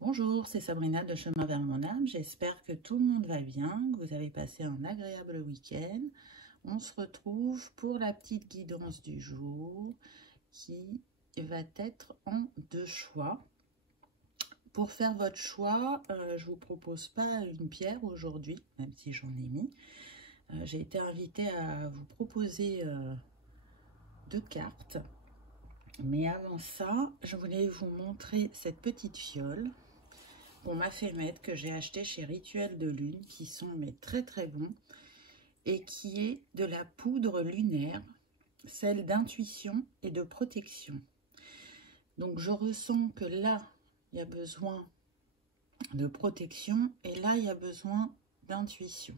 Bonjour, c'est Sabrina de Chemin vers mon âme. J'espère que tout le monde va bien, que vous avez passé un agréable week-end. On se retrouve pour la petite guidance du jour qui va être en deux choix. Pour faire votre choix, je ne vous propose pas une pierre aujourd'hui, même si j'en ai mis. J'ai été invitée à vous proposer deux cartes. Mais avant ça, je voulais vous montrer cette petite fiole qu'on m'a fait mettre, que j'ai acheté chez Rituel de Lune, qui sont mais très très bons, et qui est de la poudre lunaire, celle d'intuition et de protection. Donc je ressens que là, il y a besoin de protection, et là, il y a besoin d'intuition.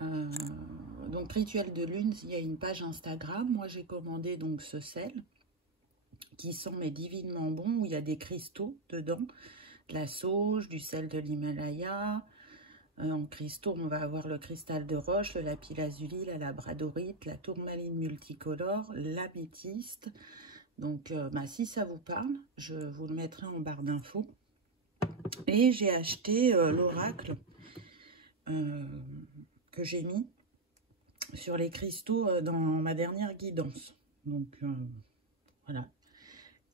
Donc Rituel de Lune, il y a une page Instagram. Moi, j'ai commandé donc ce sel, qui sont mais divinement bons, où il y a des cristaux dedans, de la sauge, du sel de l'Himalaya. En cristaux, on va avoir le cristal de roche, le lapis-lazuli, la labradorite, la tourmaline multicolore, l'améthyste. Donc, si ça vous parle, je vous le mettrai en barre d'infos. Et j'ai acheté l'oracle que j'ai mis sur les cristaux dans ma dernière guidance. Donc, voilà.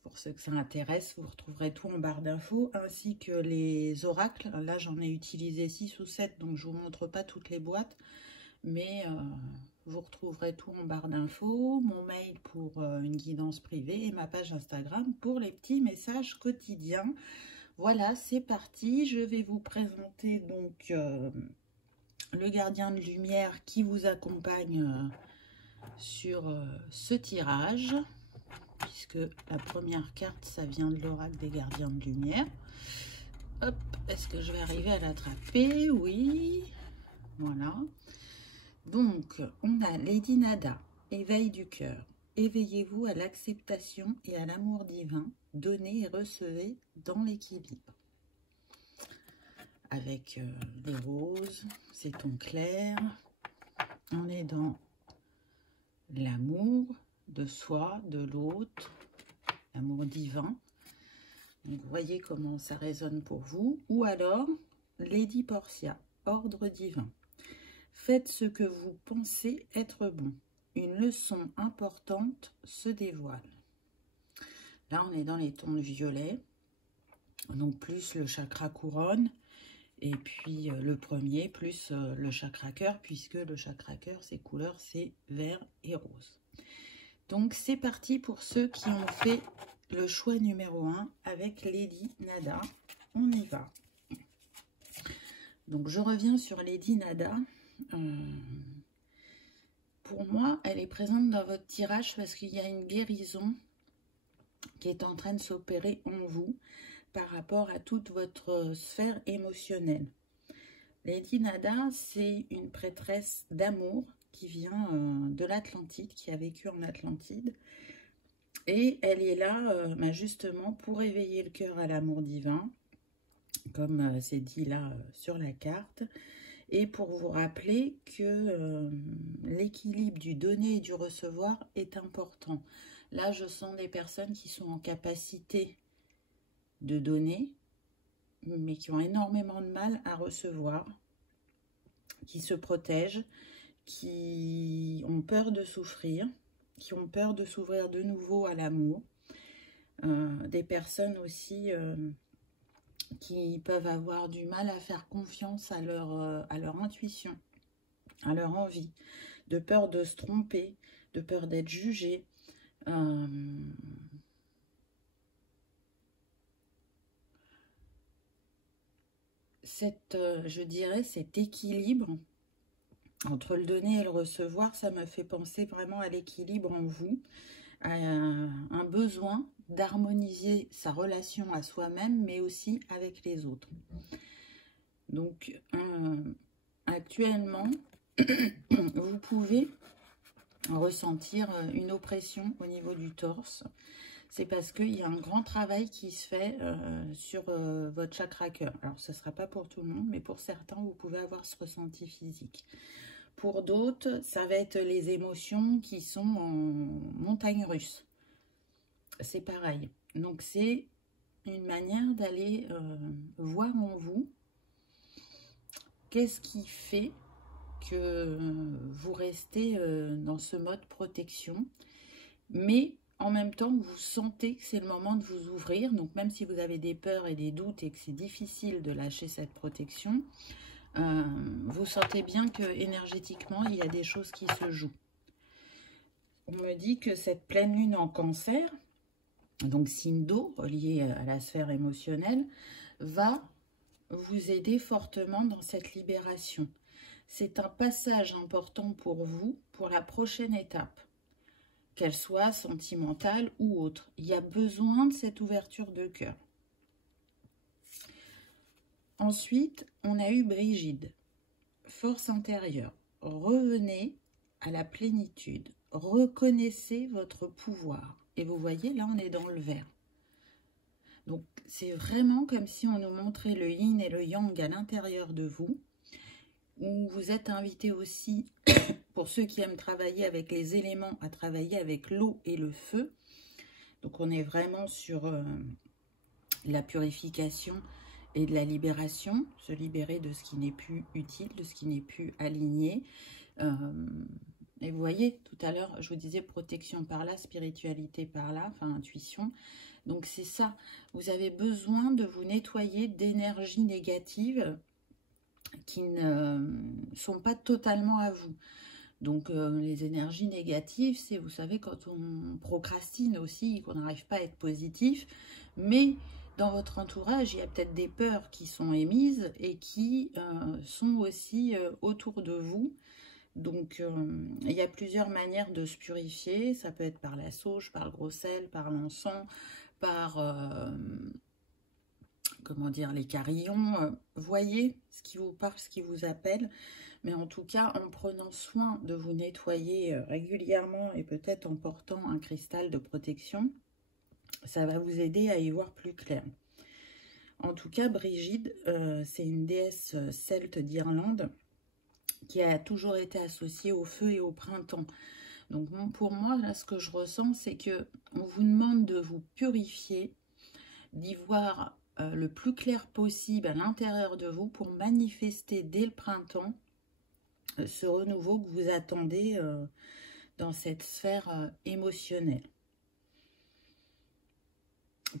Pour ceux que ça intéresse, vous retrouverez tout en barre d'infos, ainsi que les oracles. Là, j'en ai utilisé 6 ou 7, donc je ne vous montre pas toutes les boîtes. Mais vous retrouverez tout en barre d'infos, mon mail pour une guidance privée et ma page Instagram pour les petits messages quotidiens. Voilà, c'est parti. Je vais vous présenter donc le gardien de lumière qui vous accompagne sur ce tirage, puisque la première carte, ça vient de l'oracle des gardiens de lumière. Hop, est-ce que je vais arriver à l'attraper? Oui, voilà. Donc, on a Lady Nada, éveil du cœur. Éveillez-vous à l'acceptation et à l'amour divin. Donnez et recevez dans l'équilibre. Avec les roses, c'est ton clair. On est dans l'amour de soi, de l'autre, l'amour divin. Donc, vous voyez comment ça résonne pour vous. Ou alors, Lady Portia, ordre divin. Faites ce que vous pensez être bon. Une leçon importante se dévoile. Là, on est dans les tons de violet. Donc, plus le chakra couronne. Et puis, le premier, plus le chakra cœur, puisque le chakra cœur, ses couleurs, c'est vert et rose. Donc, c'est parti pour ceux qui ont fait le choix numéro 1 avec Lady Nada. On y va. Donc, je reviens sur Lady Nada. Pour moi, elle est présente dans votre tirage parce qu'il y a une guérison qui est en train de s'opérer en vous par rapport à toute votre sphère émotionnelle. Lady Nada, c'est une prêtresse d'amour qui vient de l'Atlantide, qui a vécu en Atlantide. Et elle est là justement pour éveiller le cœur à l'amour divin, comme c'est dit là sur la carte. Et pour vous rappeler que l'équilibre du donner et du recevoir est important. Là, je sens des personnes qui sont en capacité de donner, mais qui ont énormément de mal à recevoir, qui se protègent, qui ont peur de souffrir, qui ont peur de s'ouvrir de nouveau à l'amour. Des personnes aussi qui peuvent avoir du mal à faire confiance à leur intuition, à leur envie, de peur de se tromper, de peur d'être jugé. Je dirais, cet équilibre entre le donner et le recevoir, ça me fait penser vraiment à l'équilibre en vous, à un besoin d'harmoniser sa relation à soi-même, mais aussi avec les autres. Donc, actuellement, vous pouvez ressentir une oppression au niveau du torse. C'est parce qu'il y a un grand travail qui se fait sur votre chakra cœur. Alors, ce ne sera pas pour tout le monde, mais pour certains, vous pouvez avoir ce ressenti physique. Pour d'autres, ça va être les émotions qui sont en montagne russe. C'est pareil. Donc, c'est une manière d'aller voir en vous qu'est-ce qui fait que vous restez dans ce mode protection, mais en même temps vous sentez que c'est le moment de vous ouvrir. Donc même si vous avez des peurs et des doutes et que c'est difficile de lâcher cette protection, vous sentez bien que énergétiquement il y a des choses qui se jouent. On me dit que cette pleine lune en Cancer, donc signe d'eau relié à la sphère émotionnelle, va vous aider fortement dans cette libération. C'est un passage important pour vous, pour la prochaine étape, qu'elle soit sentimentale ou autre. Il y a besoin de cette ouverture de cœur. Ensuite, on a eu Brigide, force intérieure. Revenez à la plénitude, reconnaissez votre pouvoir. Et vous voyez, là, on est dans le vert. Donc, c'est vraiment comme si on nous montrait le yin et le yang à l'intérieur de vous, où vous êtes invité aussi, pour ceux qui aiment travailler avec les éléments, à travailler avec l'eau et le feu. Donc, on est vraiment sur la purification et de la libération, se libérer de ce qui n'est plus utile, de ce qui n'est plus aligné. Et vous voyez, tout à l'heure, je vous disais protection par là, spiritualité par là, enfin intuition. Donc c'est ça, vous avez besoin de vous nettoyer d'énergies négatives qui ne sont pas totalement à vous. Donc les énergies négatives, c'est, vous savez, quand on procrastine aussi, qu'on n'arrive pas à être positif, mais dans votre entourage, il y a peut-être des peurs qui sont émises et qui sont aussi autour de vous. Donc, il y a plusieurs manières de se purifier. Ça peut être par la sauge, par le gros sel, par l'encens, par, comment dire, les carillons. Voyez ce qui vous parle, ce qui vous appelle. Mais en tout cas, en prenant soin de vous nettoyer régulièrement et peut-être en portant un cristal de protection, ça va vous aider à y voir plus clair. En tout cas, Brigide, c'est une déesse celte d'Irlande qui a toujours été associée au feu et au printemps. Donc pour moi, là, ce que je ressens, c'est que on vous demande de vous purifier, d'y voir le plus clair possible à l'intérieur de vous pour manifester dès le printemps ce renouveau que vous attendez dans cette sphère émotionnelle.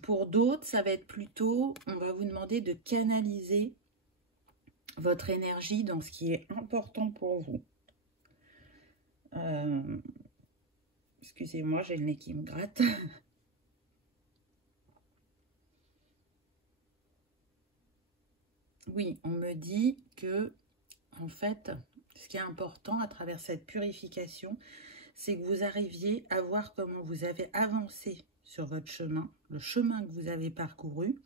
Pour d'autres, ça va être plutôt, on va vous demander de canaliser votre énergie dans ce qui est important pour vous. Excusez-moi, j'ai le nez qui me gratte. Oui, on me dit que, en fait, ce qui est important à travers cette purification, c'est que vous arriviez à voir comment vous avez avancé sur votre chemin, le chemin que vous avez parcouru,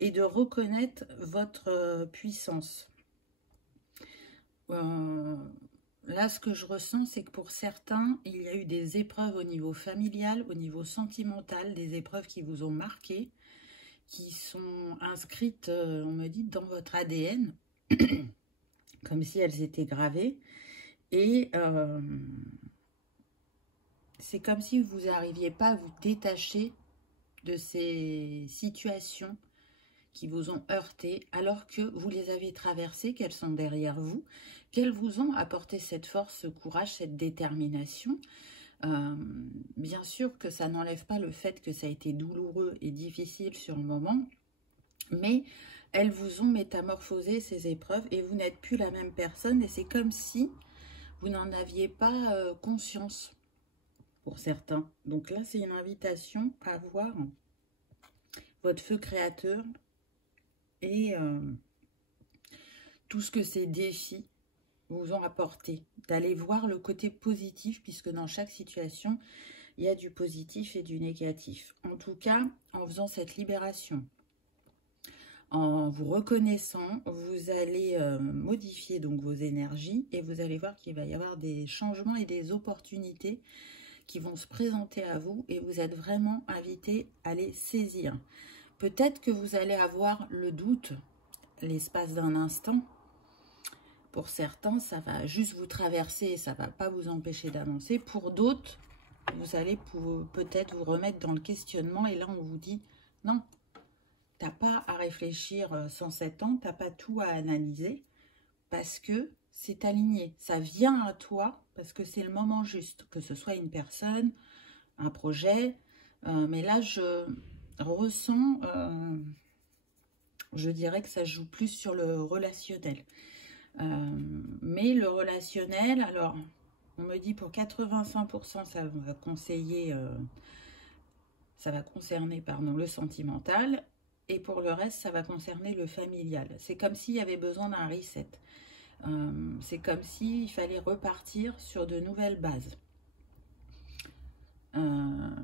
et de reconnaître votre puissance. Là, ce que je ressens, c'est que pour certains, il y a eu des épreuves au niveau familial, au niveau sentimental, des épreuves qui vous ont marqué, qui sont inscrites, on me dit, dans votre ADN, comme si elles étaient gravées. Et c'est comme si vous n'arriviez pas à vous détacher de ces situations qui vous ont heurté, alors que vous les avez traversées, qu'elles sont derrière vous, qu'elles vous ont apporté cette force, ce courage, cette détermination. Bien sûr que ça n'enlève pas le fait que ça a été douloureux et difficile sur le moment, mais elles vous ont métamorphosé ces épreuves et vous n'êtes plus la même personne, et c'est comme si vous n'en aviez pas conscience pour certains. Donc là, c'est une invitation à voir votre feu créateur et tout ce que ces défis vous ont apporté, d'aller voir le côté positif, puisque dans chaque situation, il y a du positif et du négatif. En tout cas, en faisant cette libération, en vous reconnaissant, vous allez modifier donc vos énergies et vous allez voir qu'il va y avoir des changements et des opportunités qui vont se présenter à vous et vous êtes vraiment invité à les saisir. Peut-être que vous allez avoir le doute l'espace d'un instant. Pour certains, ça va juste vous traverser, ça ne va pas vous empêcher d'avancer. Pour d'autres, vous allez peut-être vous remettre dans le questionnement et là, on vous dit non, tu n'as pas à réfléchir 107 ans, tu n'as pas tout à analyser, parce que c'est aligné. Ça vient à toi, parce que c'est le moment juste, que ce soit une personne, un projet. Mais là, je ressens, je dirais que ça joue plus sur le relationnel. Mais le relationnel, alors, on me dit pour 85%, ça va conseiller, ça va concerner, pardon, le sentimental. Et pour le reste, ça va concerner le familial. C'est comme s'il y avait besoin d'un reset. C'est comme s'il fallait repartir sur de nouvelles bases. On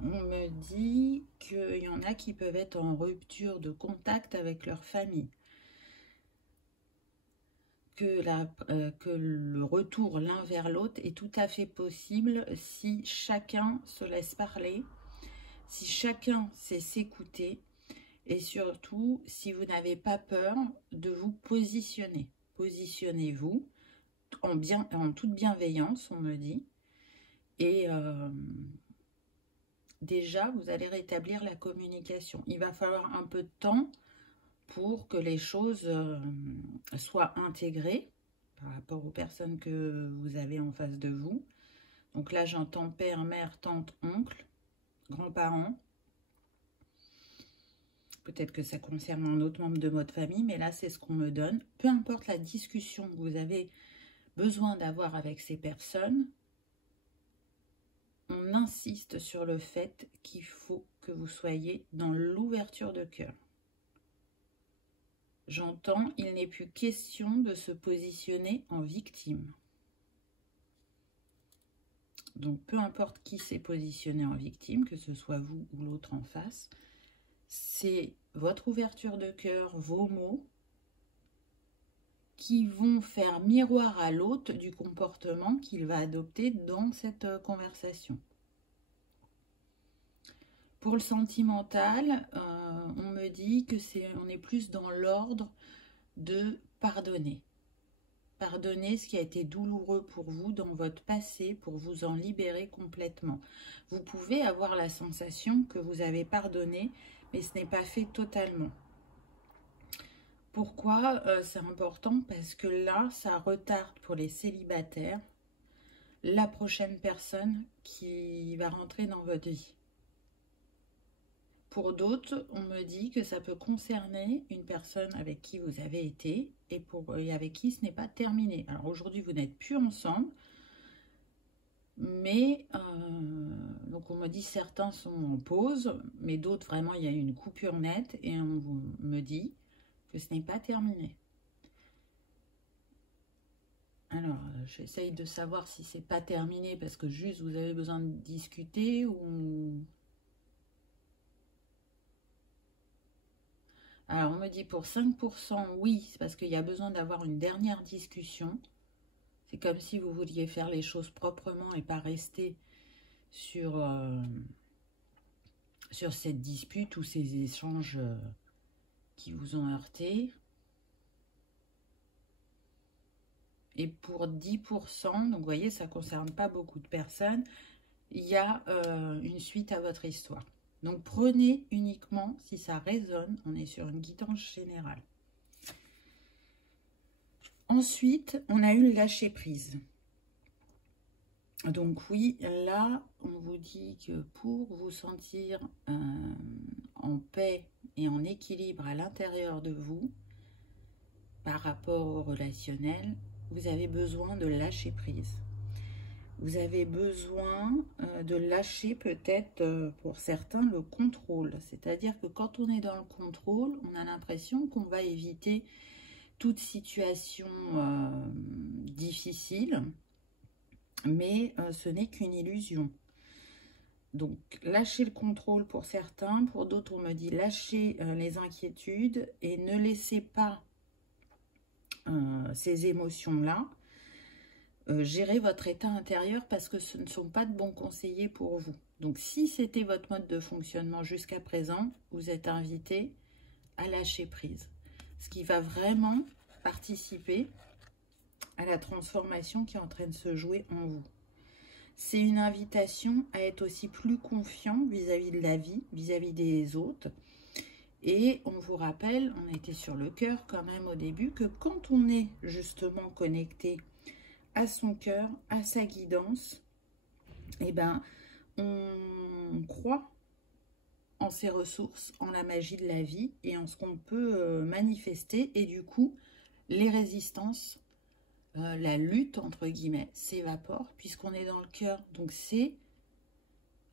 me dit qu'il y en a qui peuvent être en rupture de contact avec leur famille. Que le retour l'un vers l'autre est tout à fait possible si chacun se laisse parler, si chacun sait s'écouter et surtout si vous n'avez pas peur de vous positionner. Positionnez-vous en toute bienveillance, on me dit. Et déjà, vous allez rétablir la communication. Il va falloir un peu de temps pour que les choses soient intégrées par rapport aux personnes que vous avez en face de vous. Donc là, j'entends père, mère, tante, oncle, grands-parents. Peut-être que ça concerne un autre membre de votre famille, mais là, c'est ce qu'on me donne. Peu importe la discussion que vous avez besoin d'avoir avec ces personnes, on insiste sur le fait qu'il faut que vous soyez dans l'ouverture de cœur. J'entends, il n'est plus question de se positionner en victime. Donc, peu importe qui s'est positionné en victime, que ce soit vous ou l'autre en face, c'est votre ouverture de cœur, vos mots, qui vont faire miroir à l'autre du comportement qu'il va adopter dans cette conversation. Pour le sentimental, on me dit que on est plus dans l'ordre de pardonner. Pardonner ce qui a été douloureux pour vous dans votre passé pour vous en libérer complètement. Vous pouvez avoir la sensation que vous avez pardonné, mais ce n'est pas fait totalement. Pourquoi c'est important? Parce que là, ça retarde pour les célibataires la prochaine personne qui va rentrer dans votre vie. Pour d'autres, on me dit que ça peut concerner une personne avec qui vous avez été et avec qui ce n'est pas terminé. Alors aujourd'hui, vous n'êtes plus ensemble, mais donc on me dit certains sont en pause, mais d'autres vraiment il y a une coupure nette et on me dit que ce n'est pas terminé. Alors, j'essaye de savoir si c'est pas terminé parce que juste vous avez besoin de discuter ou... Alors, on me dit pour 5%, oui, c'est parce qu'il y a besoin d'avoir une dernière discussion. C'est comme si vous vouliez faire les choses proprement et pas rester sur cette dispute ou ces échanges qui vous ont heurté. Et pour 10%, donc vous voyez, ça ne concerne pas beaucoup de personnes, il y a une suite à votre histoire. Donc prenez uniquement si ça résonne, on est sur une guidance générale. Ensuite, on a eu le lâcher prise. Donc oui, là, on vous dit que pour vous sentir en paix et en équilibre à l'intérieur de vous, par rapport au relationnel, vous avez besoin de lâcher prise. Vous avez besoin de lâcher peut-être pour certains le contrôle. C'est-à-dire que quand on est dans le contrôle, on a l'impression qu'on va éviter toute situation difficile, mais ce n'est qu'une illusion. Donc, lâchez le contrôle pour certains, pour d'autres, on me dit lâchez les inquiétudes et ne laissez pas ces émotions-là gérer votre état intérieur parce que ce ne sont pas de bons conseillers pour vous. Donc, si c'était votre mode de fonctionnement jusqu'à présent, vous êtes invité à lâcher prise. Ce qui va vraiment participer à la transformation qui est en train de se jouer en vous. C'est une invitation à être aussi plus confiant vis-à-vis de la vie, vis-à-vis des autres Et on vous rappelle, on était sur le cœur quand même au début, que quand on est justement connecté à son cœur, à sa guidance, eh ben, on croit en ses ressources, en la magie de la vie et en ce qu'on peut manifester. Et du coup, les résistances, la lutte, entre guillemets, s'évapore puisqu'on est dans le cœur. Donc, c'est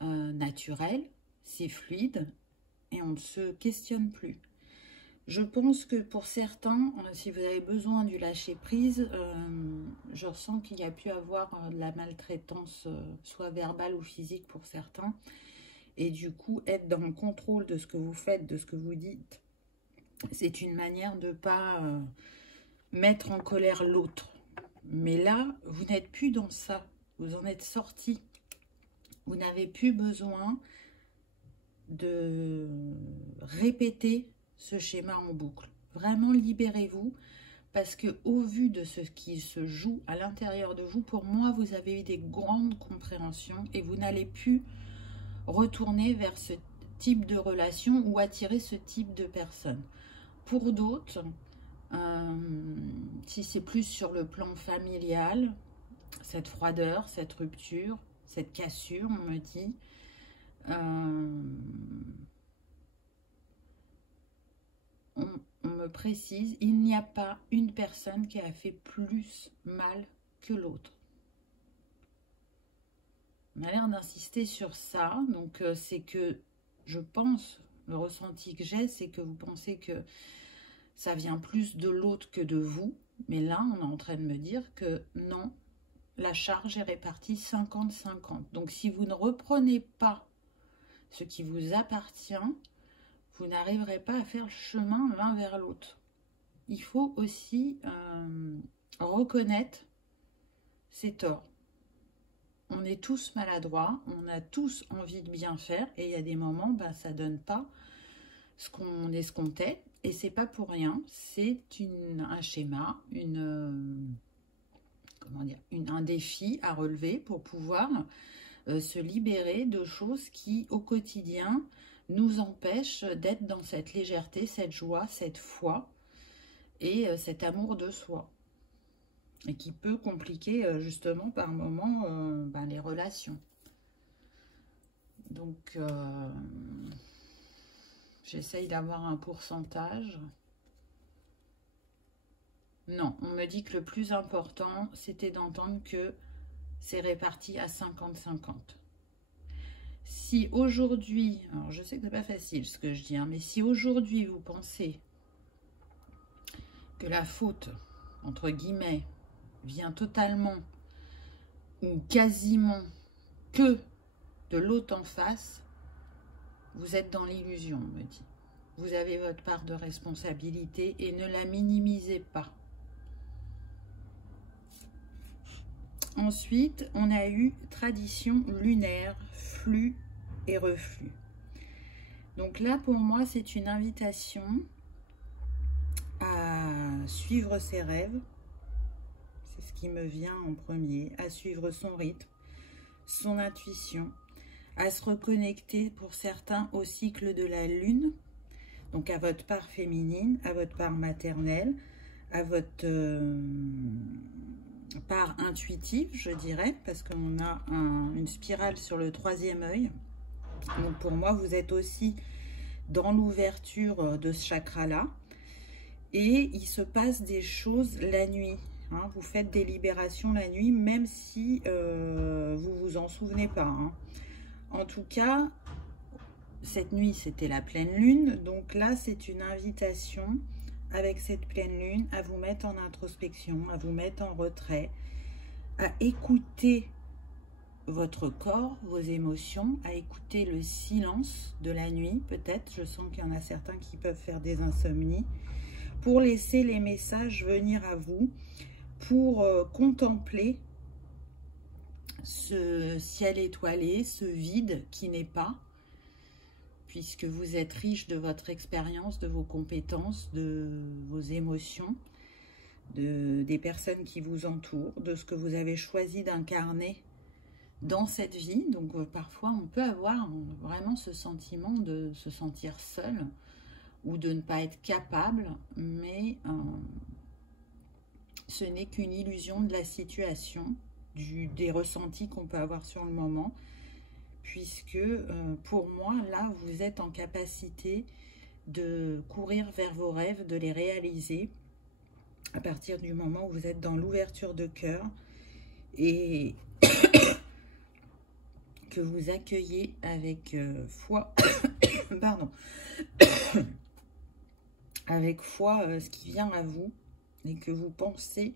naturel, c'est fluide et on ne se questionne plus. Je pense que pour certains, si vous avez besoin du lâcher-prise, je ressens qu'il y a pu avoir de la maltraitance, soit verbale ou physique pour certains. Et du coup, être dans le contrôle de ce que vous faites, de ce que vous dites, c'est une manière de ne pas mettre en colère l'autre. Mais là, vous n'êtes plus dans ça. Vous en êtes sorti. Vous n'avez plus besoin de répéter ce schéma en boucle. Vraiment, libérez-vous. Parce que au vu de ce qui se joue à l'intérieur de vous, pour moi, vous avez eu des grandes compréhensions et vous n'allez plus retourner vers ce type de relation ou attirer ce type de personne. Pour d'autres, si c'est plus sur le plan familial, cette froideur, cette rupture, cette cassure, on me dit, on me précise, il n'y a pas une personne qui a fait plus mal que l'autre. On a l'air d'insister sur ça, donc c'est que je pense, le ressenti que j'ai, c'est que vous pensez que ça vient plus de l'autre que de vous, mais là, on est en train de me dire que non, la charge est répartie 50-50. Donc, si vous ne reprenez pas ce qui vous appartient, vous n'arriverez pas à faire le chemin l'un vers l'autre. Il faut aussi reconnaître ses torts. On est tous maladroits, on a tous envie de bien faire et il y a des moments, ça ne donne pas ce qu'on escomptait et c'est pas pour rien. C'est un schéma, un défi à relever pour pouvoir se libérer de choses qui, au quotidien, nous empêchent d'être dans cette légèreté, cette joie, cette foi et cet amour de soi. Et qui peut compliquer justement par moments les relations. Donc, j'essaye d'avoir un pourcentage. Non, on me dit que le plus important, c'était d'entendre que c'est réparti à 50-50. Si aujourd'hui, alors je sais que c'est pas facile ce que je dis, mais si aujourd'hui vous pensez que la faute, entre guillemets, vient totalement ou quasiment que de l'autre en face, vous êtes dans l'illusion, on me dit. Vous avez votre part de responsabilité et ne la minimisez pas. Ensuite, on a eu tradition lunaire, flux et reflux. Donc là, pour moi, c'est une invitation à suivre ses rêves. C'est ce qui me vient en premier, à suivre son rythme, son intuition, à se reconnecter pour certains au cycle de la lune, donc à votre part féminine, à votre part maternelle, à votre part intuitive, je dirais, parce qu'on a une spirale sur le 3e œil. Donc pour moi, vous êtes aussi dans l'ouverture de ce chakra-là. Et il se passe des choses la nuit. Hein, vous faites des libérations la nuit, même si vous vous en souvenez pas. Hein. En tout cas, cette nuit, c'était la pleine lune. Donc là, c'est une invitation avec cette pleine lune à vous mettre en introspection, à vous mettre en retrait, à écouter votre corps, vos émotions, à écouter le silence de la nuit. Peut-être, je sens qu'il y en a certains qui peuvent faire des insomnies, pour laisser les messages venir à vous, pour contempler ce ciel étoilé, ce vide qui n'est pas, puisque vous êtes riche de votre expérience, de vos compétences, de vos émotions, des personnes qui vous entourent, de ce que vous avez choisi d'incarner dans cette vie. Donc parfois on peut avoir vraiment ce sentiment de se sentir seul, ou de ne pas être capable, mais ce n'est qu'une illusion de la situation, des ressentis qu'on peut avoir sur le moment, puisque pour moi, là, vous êtes en capacité de courir vers vos rêves, de les réaliser à partir du moment où vous êtes dans l'ouverture de cœur et que vous accueillez avec foi, pardon, avec foi ce qui vient à vous et que vous pensez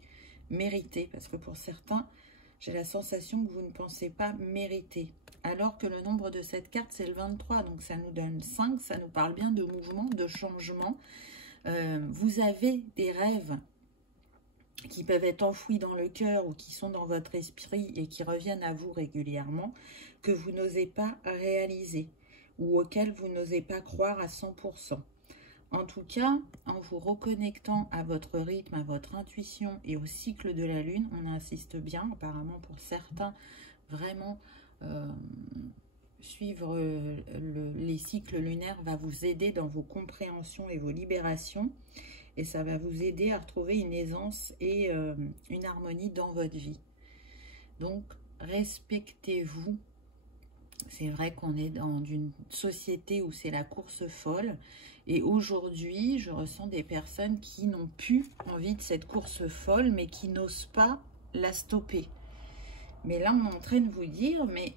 mériter. Parce que pour certains, j'ai la sensation que vous ne pensez pas mériter. Alors que le nombre de cette carte, c'est le 23. Donc ça nous donne 5. Ça nous parle bien de mouvement, de changement. Vous avez des rêves qui peuvent être enfouis dans le cœur ou qui sont dans votre esprit et qui reviennent à vous régulièrement, que vous n'osez pas réaliser ou auxquels vous n'osez pas croire à 100%. En tout cas, en vous reconnectant à votre rythme, à votre intuition et au cycle de la Lune, on insiste bien, apparemment pour certains, vraiment suivre les cycles lunaires va vous aider dans vos compréhensions et vos libérations. Et ça va vous aider à retrouver une aisance et une harmonie dans votre vie. Donc, respectez-vous. C'est vrai qu'on est dans une société où c'est la course folle. Et aujourd'hui, je ressens des personnes qui n'ont plus envie de cette course folle, mais qui n'osent pas la stopper. Mais là, on est en train de vous dire, mais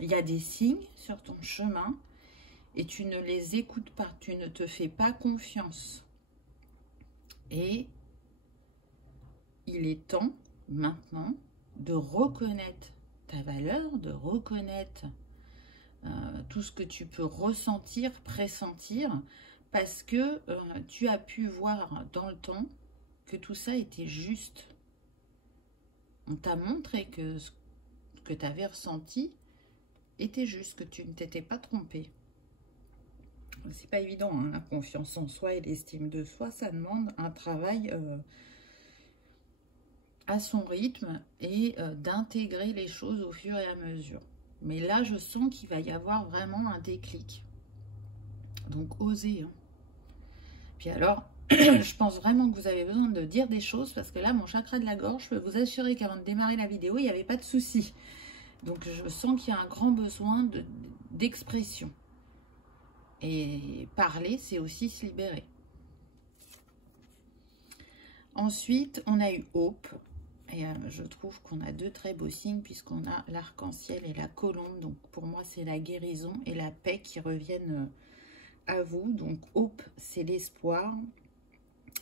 il y a des signes sur ton chemin et tu ne les écoutes pas, tu ne te fais pas confiance. Et il est temps maintenant de reconnaître ta valeur, de reconnaître tout ce que tu peux ressentir, pressentir, parce que tu as pu voir dans le temps que tout ça était juste. On t'a montré que ce que tu avais ressenti était juste, que tu ne t'étais pas trompé. C'est pas évident, hein, la confiance en soi et l'estime de soi, ça demande un travail à son rythme et d'intégrer les choses au fur et à mesure. Mais là, je sens qu'il va y avoir vraiment un déclic. Donc, osez. Hein. Puis alors, je pense vraiment que vous avez besoin de dire des choses parce que là, mon chakra de la gorge, je peux vous assurer qu'avant de démarrer la vidéo, il n'y avait pas de souci. Donc, je sens qu'il y a un grand besoin d'expression. Et parler, c'est aussi se libérer. Ensuite, on a eu Hope. Et je trouve qu'on a deux très beaux signes puisqu'on a l'arc-en-ciel et la colombe. Donc, pour moi, c'est la guérison et la paix qui reviennent à vous. Donc, Hope, c'est l'espoir.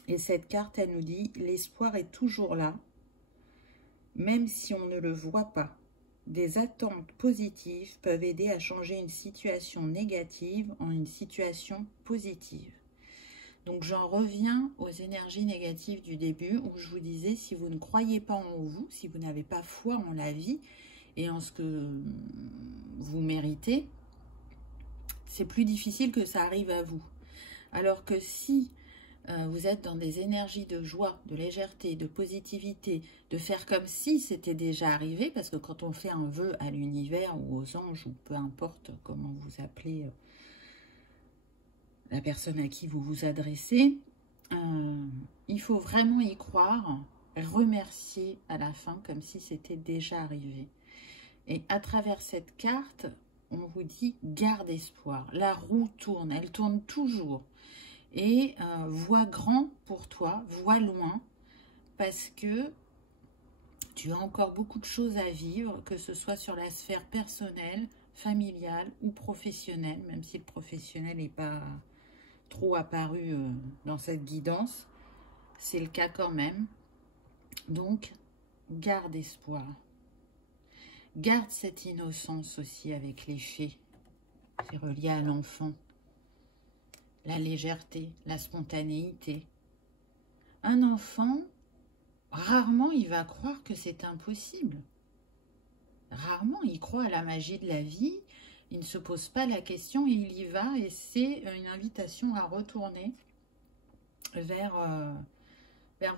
Et cette carte, elle nous dit, l'espoir est toujours là, même si on ne le voit pas. Des attentes positives peuvent aider à changer une situation négative en une situation positive. Donc, j'en reviens aux énergies négatives du début où je vous disais, si vous ne croyez pas en vous, si vous n'avez pas foi en la vie et en ce que vous méritez, c'est plus difficile que ça arrive à vous. Alors que si vous êtes dans des énergies de joie, de légèreté, de positivité, de faire comme si c'était déjà arrivé, parce que quand on fait un vœu à l'univers ou aux anges, ou peu importe comment vous appelez la personne à qui vous vous adressez, il faut vraiment y croire, remercier à la fin comme si c'était déjà arrivé. Et à travers cette carte, on vous dit garde espoir. La roue tourne, elle tourne toujours. Et vois grand pour toi, vois loin, parce que tu as encore beaucoup de choses à vivre, que ce soit sur la sphère personnelle, familiale ou professionnelle, même si le professionnel n'est pas trop apparu dans cette guidance, c'est le cas quand même. Donc, garde espoir. Garde cette innocence aussi avec les fées. C'est relié à l'enfant. La légèreté, la spontanéité. Un enfant, rarement il va croire que c'est impossible. Rarement il croit à la magie de la vie. Il ne se pose pas la question, il y va et c'est une invitation à retourner vers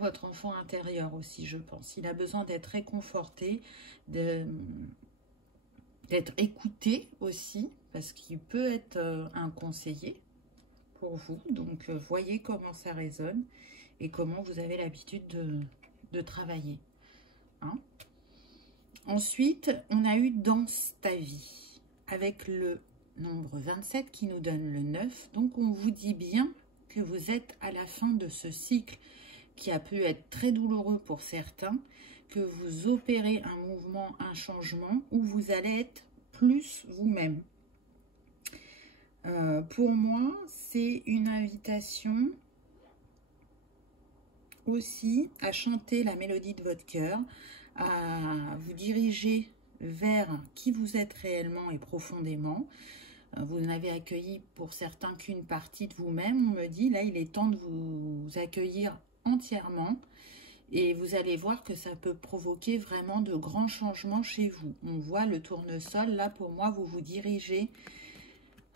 votre enfant intérieur aussi, je pense. Il a besoin d'être réconforté, d'être écouté aussi, parce qu'il peut être un conseiller. pour vous. Donc, voyez comment ça résonne et comment vous avez l'habitude de travailler. Hein. Ensuite, on a eu Danse ta vie avec le nombre 27 qui nous donne le 9. Donc, on vous dit bien que vous êtes à la fin de ce cycle qui a pu être très douloureux pour certains, que vous opérez un mouvement, un changement où vous allez être plus vous-même. Pour moi, c'est une invitation aussi à chanter la mélodie de votre cœur, à vous diriger vers qui vous êtes réellement et profondément. Vous n'avez accueilli pour certains qu'une partie de vous-même. On me dit, là, il est temps de vous accueillir entièrement. Et vous allez voir que ça peut provoquer vraiment de grands changements chez vous. On voit le tournesol. Là, pour moi, vous vous dirigez.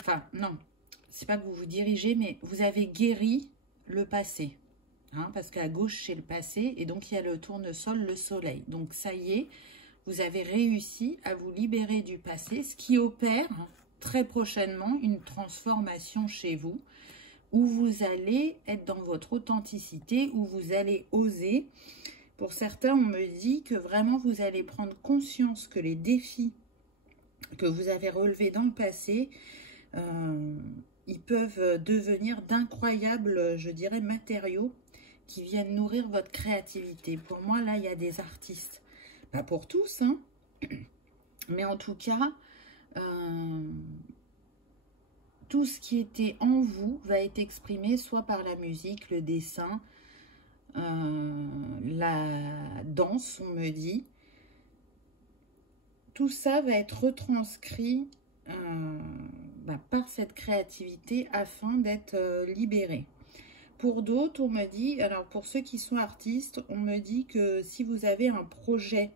Enfin, non, c'est pas que vous vous dirigez, mais vous avez guéri le passé. Hein, parce qu'à gauche, c'est le passé. Et donc, il y a le tournesol, le soleil. Donc, ça y est, vous avez réussi à vous libérer du passé, ce qui opère très prochainement une transformation chez vous, où vous allez être dans votre authenticité, où vous allez oser. Pour certains, on me dit que vraiment vous allez prendre conscience que les défis que vous avez relevés dans le passé, ils peuvent devenir d'incroyables, je dirais, matériaux qui viennent nourrir votre créativité. Pour moi, là, il y a des artistes. Pas pour tous, hein, mais en tout cas, tout ce qui était en vous va être exprimé soit par la musique, le dessin, la danse, on me dit. Tout ça va être retranscrit par cette créativité afin d'être libéré. Pour d'autres, on me dit, alors pour ceux qui sont artistes, on me dit que si vous avez un projet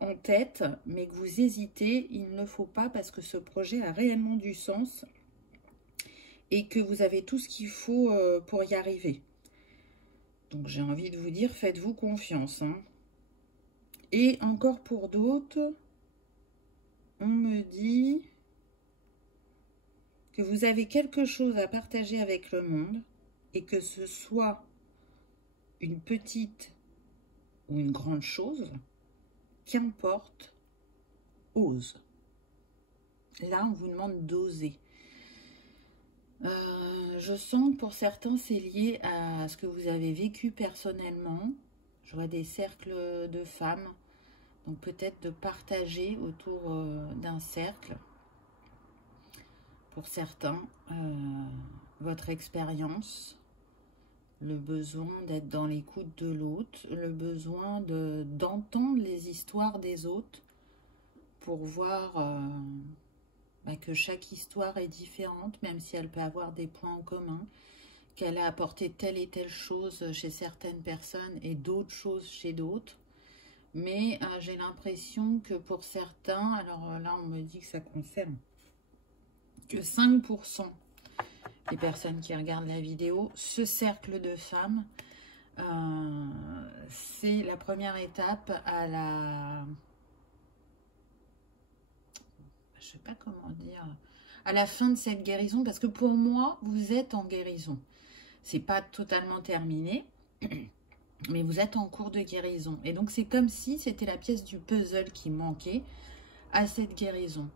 en tête, mais que vous hésitez, il ne faut pas parce que ce projet a réellement du sens et que vous avez tout ce qu'il faut pour y arriver. Donc j'ai envie de vous dire, faites-vous confiance. Hein. Et encore pour d'autres, on me dit que vous avez quelque chose à partager avec le monde et que ce soit une petite ou une grande chose, qu'importe, ose. Là, on vous demande d'oser. Je sens que pour certains, c'est lié à ce que vous avez vécu personnellement. Je vois des cercles de femmes. Donc peut-être de partager autour d'un cercle, pour certains, votre expérience, le besoin d'être dans l'écoute de l'autre, le besoin d'entendre les histoires des autres pour voir que chaque histoire est différente, même si elle peut avoir des points en commun, qu'elle a apporté telle et telle chose chez certaines personnes et d'autres choses chez d'autres. Mais j'ai l'impression que pour certains, alors là on me dit que ça concerne que 5% des personnes qui regardent la vidéo, ce cercle de femmes, c'est la première étape à la... Je sais pas comment dire... à la fin de cette guérison, parce que pour moi, vous êtes en guérison. C'est pas totalement terminé, mais vous êtes en cours de guérison. Et donc, c'est comme si c'était la pièce du puzzle qui manquait à cette guérison.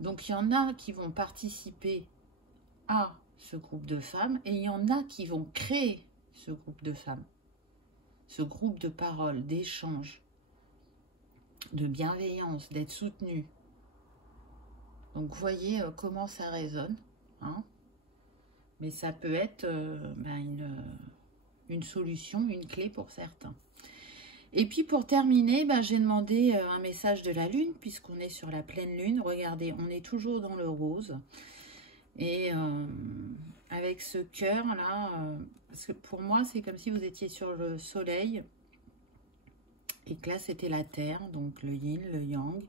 Donc, il y en a qui vont participer à ce groupe de femmes et il y en a qui vont créer ce groupe de femmes. Ce groupe de paroles, d'échanges, de bienveillance, d'être soutenu. Donc, vous voyez comment ça résonne. Hein, mais ça peut être une solution, une clé pour certains. Et puis pour terminer, j'ai demandé un message de la lune, puisqu'on est sur la pleine lune. Regardez, on est toujours dans le rose. Et avec ce cœur là, parce que pour moi c'est comme si vous étiez sur le soleil, et que là c'était la terre, donc le yin, le yang,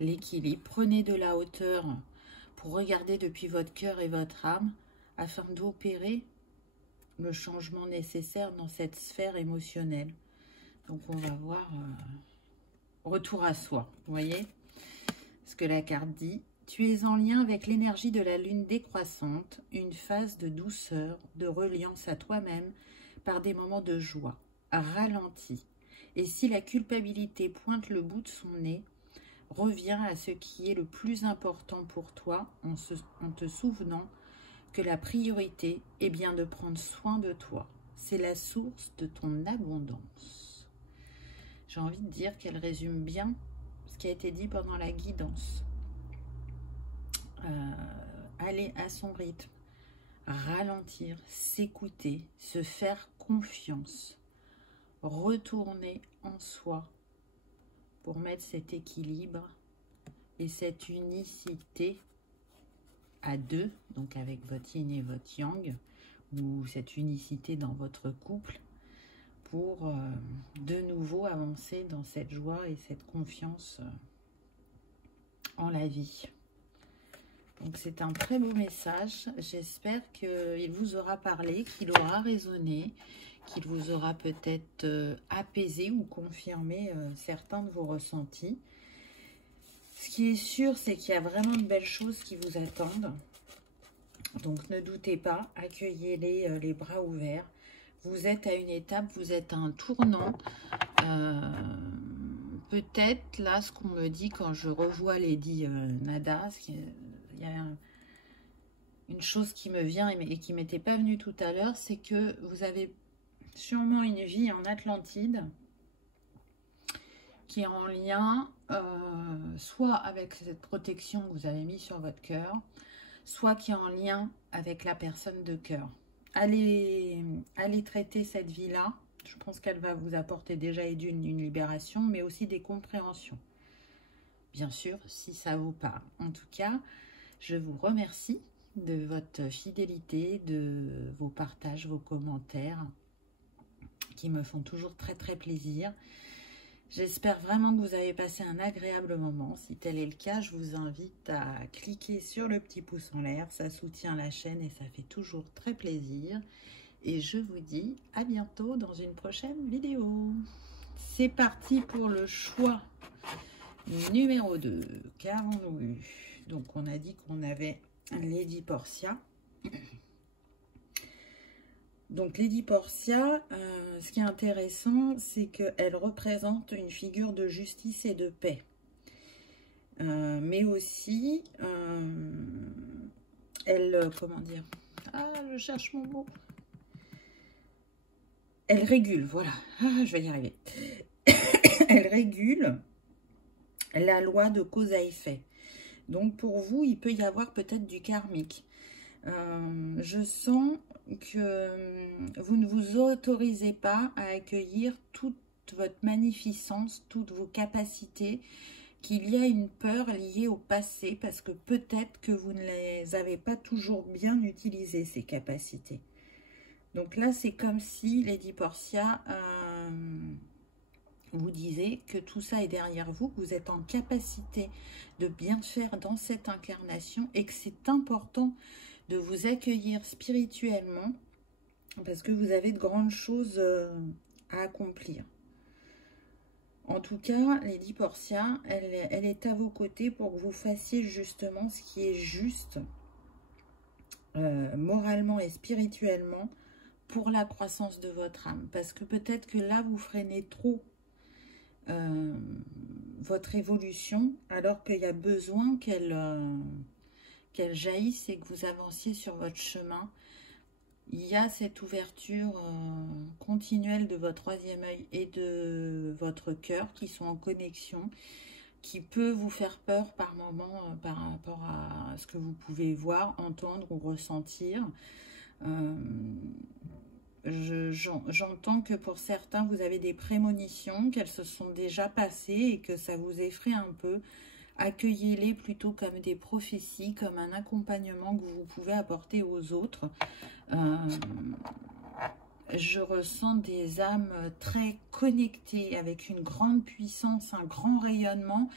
l'équilibre. Prenez de la hauteur pour regarder depuis votre cœur et votre âme, afin d'opérer le changement nécessaire dans cette sphère émotionnelle. Donc on va voir retour à soi, vous voyez ce que la carte dit. Tu es en lien avec l'énergie de la lune décroissante, une phase de douceur, de reliance à toi-même par des moments de joie. Ralentis. Et si la culpabilité pointe le bout de son nez, reviens à ce qui est le plus important pour toi en te souvenant que la priorité est bien de prendre soin de toi. C'est la source de ton abondance. J'ai envie de dire qu'elle résume bien ce qui a été dit pendant la guidance. Aller à son rythme, ralentir, s'écouter, se faire confiance, retourner en soi pour mettre cet équilibre et cette unicité à deux, donc avec votre yin et votre yang, ou cette unicité dans votre couple, pour de nouveau avancer dans cette joie et cette confiance en la vie. Donc c'est un très beau message. J'espère qu'il vous aura parlé, qu'il aura résonné, qu'il vous aura peut-être apaisé ou confirmé certains de vos ressentis. Ce qui est sûr, c'est qu'il y a vraiment de belles choses qui vous attendent. Donc ne doutez pas, accueillez-les les bras ouverts. Vous êtes à une étape, vous êtes à un tournant. Peut-être là, ce qu'on me dit quand je revois Lady Nada, il y a une chose qui me vient et qui ne m'était pas venue tout à l'heure, c'est que vous avez sûrement une vie en Atlantide qui est en lien soit avec cette protection que vous avez mise sur votre cœur, soit qui est en lien avec la personne de cœur. Allez traiter cette vie-là. Je pense qu'elle va vous apporter déjà une libération, mais aussi des compréhensions. Bien sûr, si ça vous parle. En tout cas, je vous remercie de votre fidélité, de vos partages, vos commentaires, qui me font toujours très très plaisir. J'espère vraiment que vous avez passé un agréable moment. Si tel est le cas, je vous invite à cliquer sur le petit pouce en l'air. Ça soutient la chaîne et ça fait toujours très plaisir. Et je vous dis à bientôt dans une prochaine vidéo. C'est parti pour le choix numéro 2. Qu'avons-nous eu? Donc on a dit qu'on avait Lady Portia. Donc Lady Portia, ce qui est intéressant, c'est qu'elle représente une figure de justice et de paix. Mais aussi, elle, comment dire? Ah, je cherche mon mot. Elle régule, voilà. Ah, je vais y arriver. Elle régule la loi de cause à effet. Donc pour vous, il peut y avoir peut-être du karmique. Je sens que vous ne vous autorisez pas à accueillir toute votre magnificence, toutes vos capacités, qu'il y a une peur liée au passé parce que peut-être que vous ne les avez pas toujours bien utilisées, ces capacités. Donc là, c'est comme si Lady Portia vous disait que tout ça est derrière vous, que vous êtes en capacité de bien faire dans cette incarnation et que c'est important de vous accueillir spirituellement parce que vous avez de grandes choses à accomplir. En tout cas, Lady Portia, elle est à vos côtés pour que vous fassiez justement ce qui est juste moralement et spirituellement pour la croissance de votre âme. Parce que peut-être que là, vous freinez trop votre évolution alors qu'il y a besoin qu'elle jaillisse et que vous avanciez sur votre chemin. Il y a cette ouverture continuelle de votre troisième œil et de votre cœur qui sont en connexion, qui peut vous faire peur par moment par rapport à ce que vous pouvez voir, entendre ou ressentir. J'entends que pour certains, vous avez des prémonitions, qu'elles se sont déjà passées et que ça vous effraie un peu. Accueillez-les plutôt comme des prophéties, comme un accompagnement que vous pouvez apporter aux autres. Je ressens des âmes très connectées, avec une grande puissance, un grand rayonnement.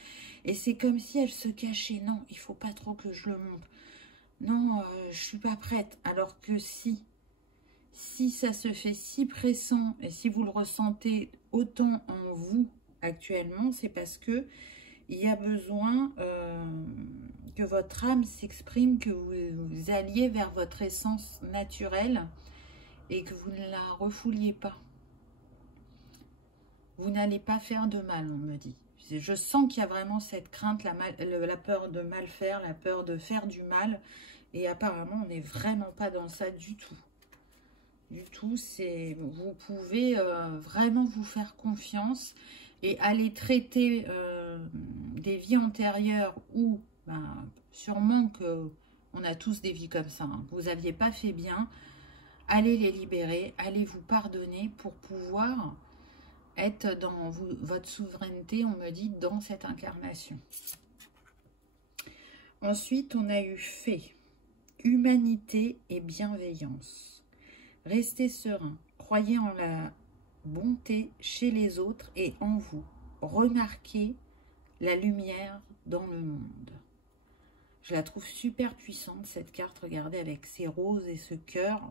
Et c'est comme si elles se cachaient. Non, il ne faut pas trop que je le montre. Non, je ne suis pas prête. Alors que si ça se fait si pressant et si vous le ressentez autant en vous actuellement, c'est parce que il y a besoin que votre âme s'exprime, que vous alliez vers votre essence naturelle et que vous ne la refouliez pas. Vous n'allez pas faire de mal, on me dit. Je sens qu'il y a vraiment cette crainte, la peur de mal faire, la peur de faire du mal. Et apparemment, on n'est vraiment pas dans ça du tout. Du tout, vous pouvez vraiment vous faire confiance et aller traiter des vies antérieures où, sûrement qu'on a tous des vies comme ça, hein, vous n'aviez pas fait bien, allez les libérer, allez vous pardonner pour pouvoir être dans votre souveraineté, on me dit, dans cette incarnation. Ensuite, on a eu fait humanité et bienveillance. Restez serein, croyez en la bonté chez les autres et en vous. Remarquez la lumière dans le monde. Je la trouve super puissante, cette carte, regardez, avec ces roses et ce cœur.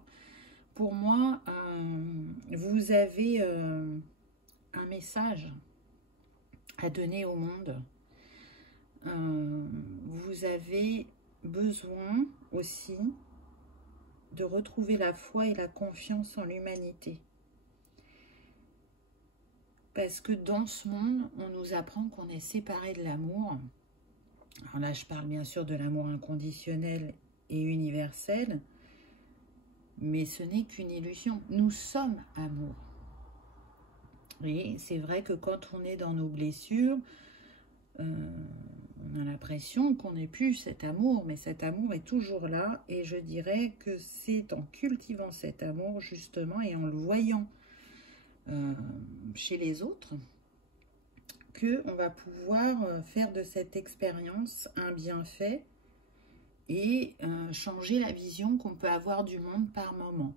Pour moi, vous avez un message à donner au monde. Vous avez besoin aussi de retrouver la foi et la confiance en l'humanité. Parce que dans ce monde, on nous apprend qu'on est séparé de l'amour. Alors là, je parle bien sûr de l'amour inconditionnel et universel, mais ce n'est qu'une illusion. Nous sommes amour. Et c'est vrai que quand on est dans nos blessures, on a l'impression qu'on n'est plus cet amour, mais cet amour est toujours là. Et je dirais que c'est en cultivant cet amour, justement, et en le voyant chez les autres, qu'on va pouvoir faire de cette expérience un bienfait et changer la vision qu'on peut avoir du monde par moment.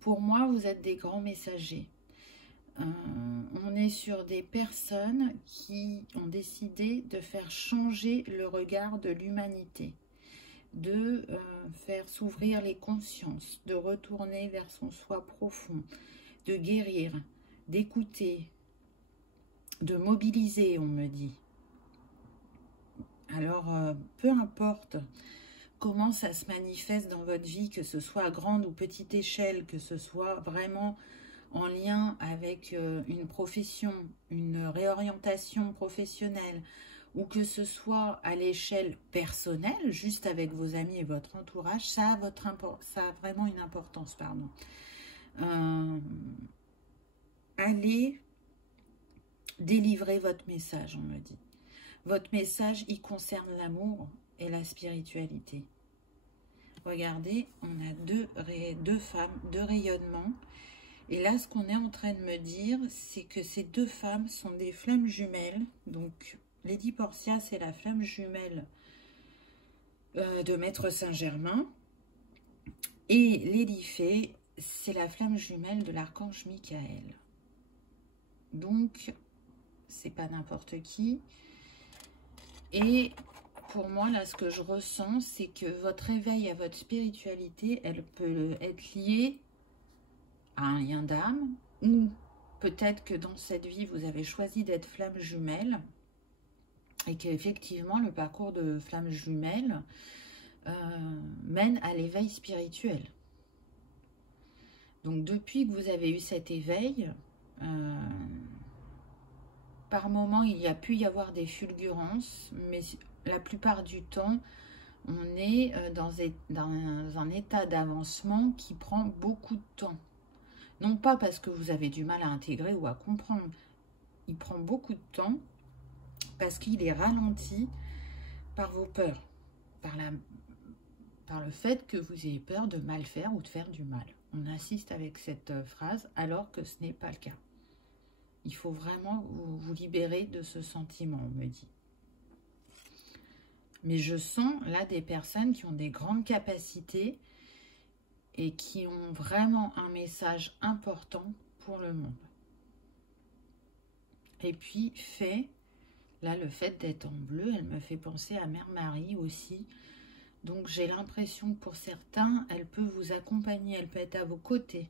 Pour moi, vous êtes des grands messagers. On est sur des personnes qui ont décidé de faire changer le regard de l'humanité, de faire s'ouvrir les consciences, de retourner vers son soi profond, de guérir, d'écouter, de mobiliser, on me dit. Alors, peu importe comment ça se manifeste dans votre vie, que ce soit à grande ou petite échelle, que ce soit vraiment en lien avec une profession, une réorientation professionnelle, ou que ce soit à l'échelle personnelle, juste avec vos amis et votre entourage, ça a vraiment une importance, pardon. Allez délivrer votre message, on me dit. Votre message, il concerne l'amour et la spiritualité. Regardez, on a deux femmes, deux rayonnements. Et là, ce qu'on est en train de me dire, c'est que ces deux femmes sont des flammes jumelles. Donc, Lady Portia, c'est la flamme jumelle de Maître Saint-Germain. Et Lady Fée, c'est la flamme jumelle de l'archange Michael. Donc, c'est pas n'importe qui. Et pour moi, là, ce que je ressens, c'est que votre éveil à votre spiritualité, elle peut être liée à un lien d'âme, ou peut-être que dans cette vie, vous avez choisi d'être flamme jumelle, et qu'effectivement, le parcours de flamme jumelle mène à l'éveil spirituel. Donc, depuis que vous avez eu cet éveil, par moment, il y a pu y avoir des fulgurances, mais la plupart du temps, on est dans un état d'avancement qui prend beaucoup de temps. Non pas parce que vous avez du mal à intégrer ou à comprendre. Il prend beaucoup de temps parce qu'il est ralenti par vos peurs, par le fait que vous ayez peur de mal faire ou de faire du mal. On insiste avec cette phrase alors que ce n'est pas le cas. Il faut vraiment vous libérer de ce sentiment, on me dit. Mais je sens là des personnes qui ont des grandes capacités et qui ont vraiment un message important pour le monde. Et puis, là, le fait d'être en bleu, elle me fait penser à Mère Marie aussi. Donc, j'ai l'impression que pour certains, elle peut vous accompagner, elle peut être à vos côtés.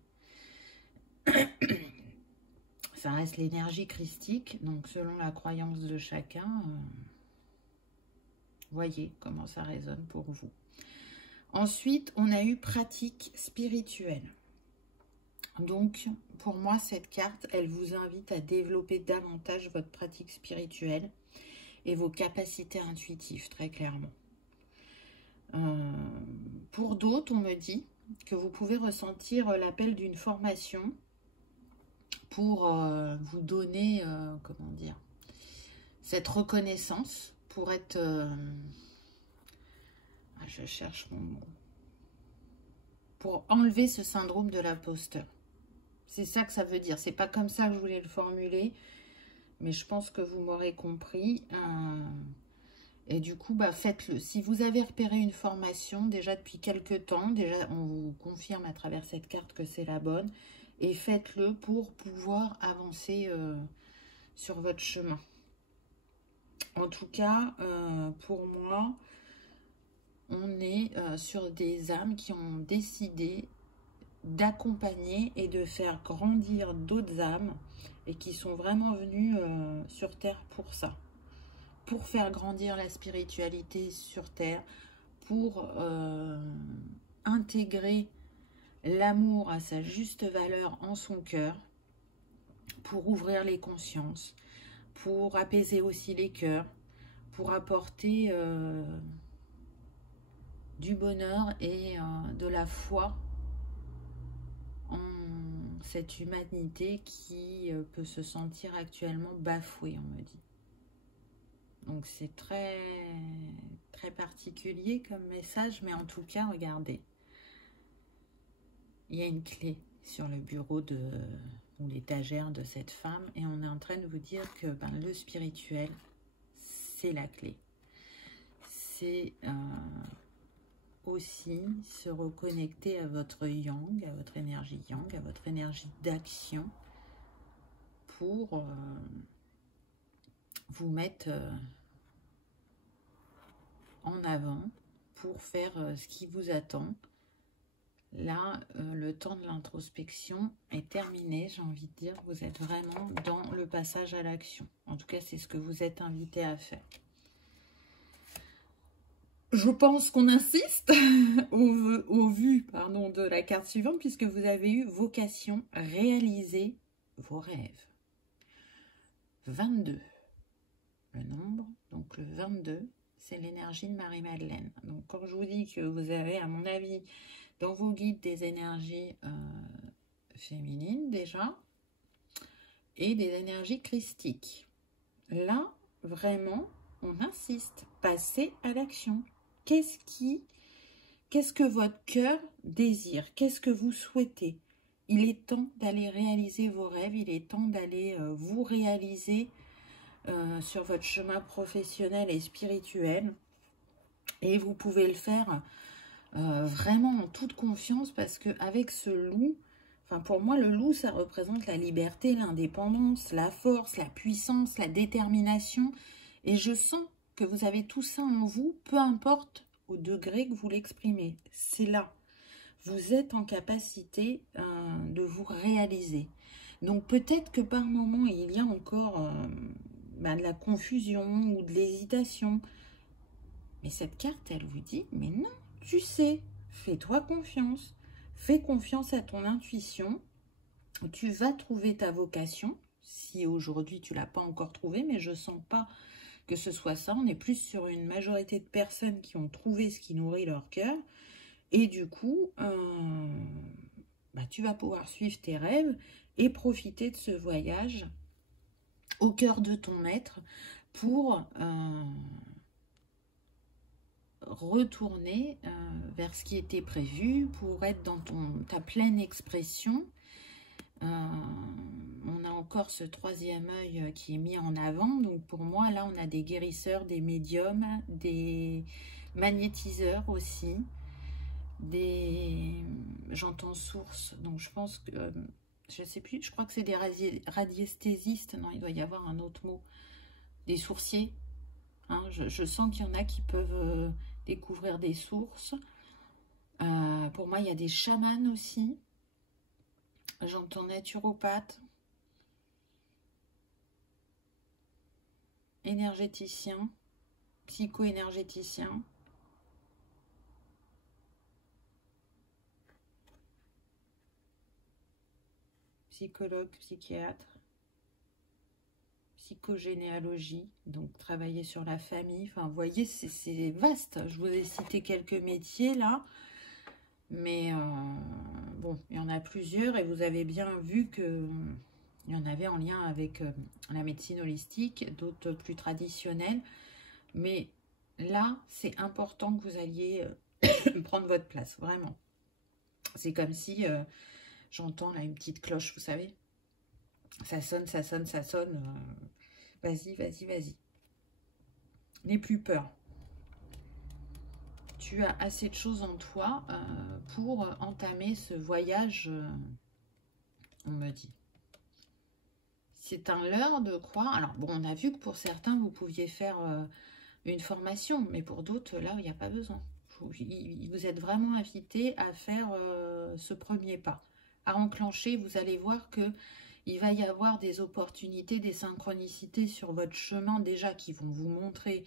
Ça reste l'énergie christique, donc selon la croyance de chacun, Voyez comment ça résonne pour vous. Ensuite, on a eu pratique spirituelle. Donc, pour moi, cette carte, elle vous invite à développer davantage votre pratique spirituelle et vos capacités intuitives, très clairement. Pour d'autres, on me dit que vous pouvez ressentir l'appel d'une formation pour vous donner, comment dire, cette reconnaissance, pour être... je cherche mon mot. Pour enlever ce syndrome de l'imposteur. C'est ça que ça veut dire. C'est pas comme ça que je voulais le formuler, mais je pense que vous m'aurez compris. Et du coup, bah, faites-le. Si vous avez repéré une formation déjà depuis quelques temps, déjà on vous confirme à travers cette carte que c'est la bonne, et faites-le pour pouvoir avancer sur votre chemin. En tout cas, pour moi, on est sur des âmes qui ont décidé d'accompagner et de faire grandir d'autres âmes et qui sont vraiment venues sur Terre pour ça. Pour faire grandir la spiritualité sur Terre, pour intégrer l'amour à sa juste valeur en son cœur, pour ouvrir les consciences, pour apaiser aussi les cœurs, pour apporter du bonheur et de la foi en cette humanité qui peut se sentir actuellement bafouée, on me dit. Donc c'est très, très particulier comme message, mais en tout cas, regardez. Il y a une clé sur le bureau ou l'étagère de cette femme et on est en train de vous dire que le spirituel, c'est la clé. C'est aussi se reconnecter à votre yang, à votre énergie yang, à votre énergie d'action pour vous mettre en avant, pour faire ce qui vous attend. Là, le temps de l'introspection est terminé, j'ai envie de dire. Vous êtes vraiment dans le passage à l'action. En tout cas, c'est ce que vous êtes invité à faire. Je pense qu'on insiste au vu de la carte suivante, puisque vous avez eu vocation, réaliser vos rêves. 22, le nombre, donc le 22, c'est l'énergie de Marie-Madeleine. Donc quand je vous dis que vous avez, à mon avis, dans vos guides des énergies féminines déjà, et des énergies christiques. Là, vraiment, on insiste, passez à l'action. Qu'est-ce que votre cœur désire? Qu'est-ce que vous souhaitez? Il est temps d'aller réaliser vos rêves, il est temps d'aller vous réaliser sur votre chemin professionnel et spirituel. Et vous pouvez le faire vraiment en toute confiance parce qu'avec ce loup, pour moi, le loup, ça représente la liberté, l'indépendance, la force, la puissance, la détermination. Et je sens que vous avez tout ça en vous, peu importe au degré que vous l'exprimez. C'est là. Vous êtes en capacité de vous réaliser. Donc peut-être que par moment, il y a encore de la confusion ou de l'hésitation. Mais cette carte, elle vous dit, mais non, tu sais, fais-toi confiance. Fais confiance à ton intuition. Tu vas trouver ta vocation. Si aujourd'hui, tu ne l'as pas encore trouvée, mais je ne sens pas que ce soit ça. On est plus sur une majorité de personnes qui ont trouvé ce qui nourrit leur cœur. Et du coup, tu vas pouvoir suivre tes rêves et profiter de ce voyage au cœur de ton maître pour retourner vers ce qui était prévu, pour être dans ta pleine expression. On a encore ce troisième œil qui est mis en avant. Donc pour moi, là, on a des guérisseurs, des médiums, des magnétiseurs aussi. J'entends source, donc je pense que je sais plus, je crois que c'est des radiesthésistes, non, il doit y avoir un autre mot, des sourciers, hein, je sens qu'il y en a qui peuvent découvrir des sources. Pour moi, il y a des chamans aussi, j'entends naturopathe, énergéticien, psycho-énergéticien, psychologue, psychiatre, psychogénéalogie, donc travailler sur la famille. Enfin, vous voyez, c'est vaste. Je vous ai cité quelques métiers là, mais bon, il y en a plusieurs et vous avez bien vu que il y en avait en lien avec la médecine holistique, d'autres plus traditionnelles. Mais là, c'est important que vous alliez prendre votre place, vraiment. C'est comme si j'entends là une petite cloche, vous savez. Ça sonne, ça sonne, ça sonne. Vas-y, vas-y, vas-y. N'aie plus peur. Tu as assez de choses en toi pour entamer ce voyage, on me dit. C'est un leurre de croire. Alors, bon, on a vu que pour certains, vous pouviez faire une formation, mais pour d'autres, là, il n'y a pas besoin. Vous êtes vraiment invité à faire ce premier pas, à enclencher. Vous allez voir que il va y avoir des opportunités, des synchronicités sur votre chemin déjà qui vont vous montrer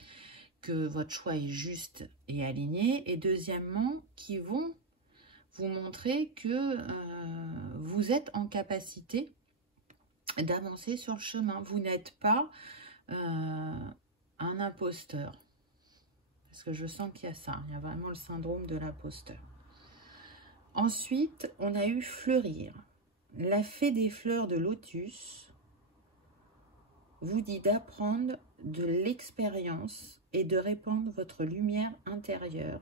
que votre choix est juste et aligné. Et deuxièmement, qui vont vous montrer que vous êtes en capacité d'avancer sur le chemin. Vous n'êtes pas un imposteur. Parce que je sens qu'il y a ça. Il y a vraiment le syndrome de l'imposteur. Ensuite, on a eu fleurir. La fée des fleurs de lotus vous dit d'apprendre de l'expérience et de répandre votre lumière intérieure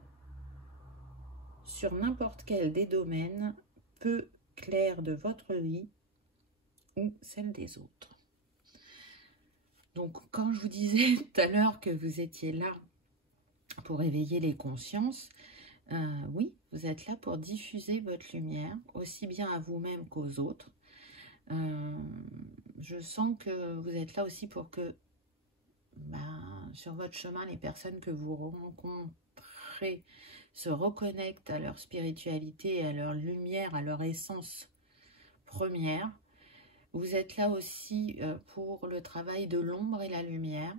sur n'importe quel des domaines peu clairs de votre vie ou celle des autres. Donc, quand je vous disais tout à l'heure que vous étiez là pour éveiller les consciences, oui, vous êtes là pour diffuser votre lumière, aussi bien à vous-même qu'aux autres. Je sens que vous êtes là aussi pour que sur votre chemin, les personnes que vous rencontrez se reconnectent à leur spiritualité, à leur lumière, à leur essence première. Vous êtes là aussi pour le travail de l'ombre et la lumière,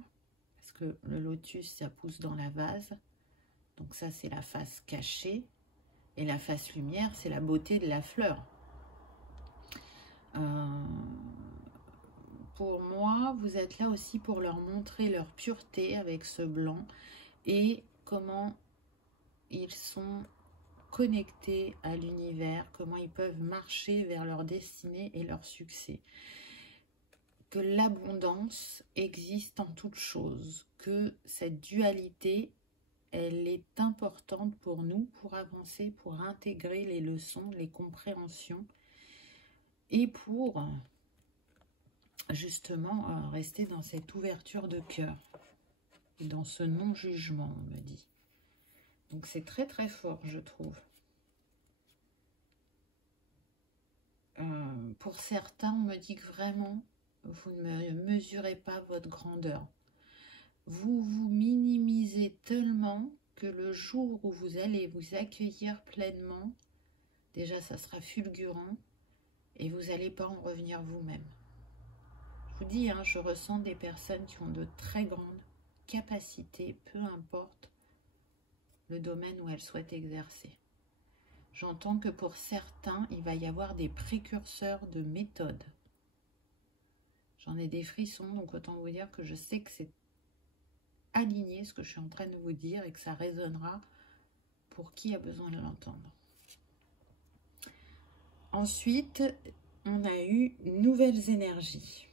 parce que le lotus, ça pousse dans la vase. Donc ça, c'est la face cachée. Et la face lumière, c'est la beauté de la fleur. Pour moi, vous êtes là aussi pour leur montrer leur pureté avec ce blanc et comment ils sont connectés à l'univers, comment ils peuvent marcher vers leur destinée et leur succès. Que l'abondance existe en toute chose, que cette dualité, elle est importante pour nous, pour avancer, pour intégrer les leçons, les compréhensions et pour justement rester dans cette ouverture de cœur et dans ce non-jugement, on me dit. Donc c'est très très fort, je trouve. Pour certains, on me dit que vraiment, vous ne mesurez pas votre grandeur. Vous vous minimisez tellement que le jour où vous allez vous accueillir pleinement, déjà ça sera fulgurant et vous n'allez pas en revenir vous-même. Je vous dis, hein, je ressens des personnes qui ont de très grandes capacités, peu importe le domaine où elles souhaitent exercer. J'entends que pour certains, il va y avoir des précurseurs de méthodes. J'en ai des frissons, donc autant vous dire que je sais que c'est aligné ce que je suis en train de vous dire et que ça résonnera pour qui a besoin de l'entendre. Ensuite, on a eu nouvelles énergies.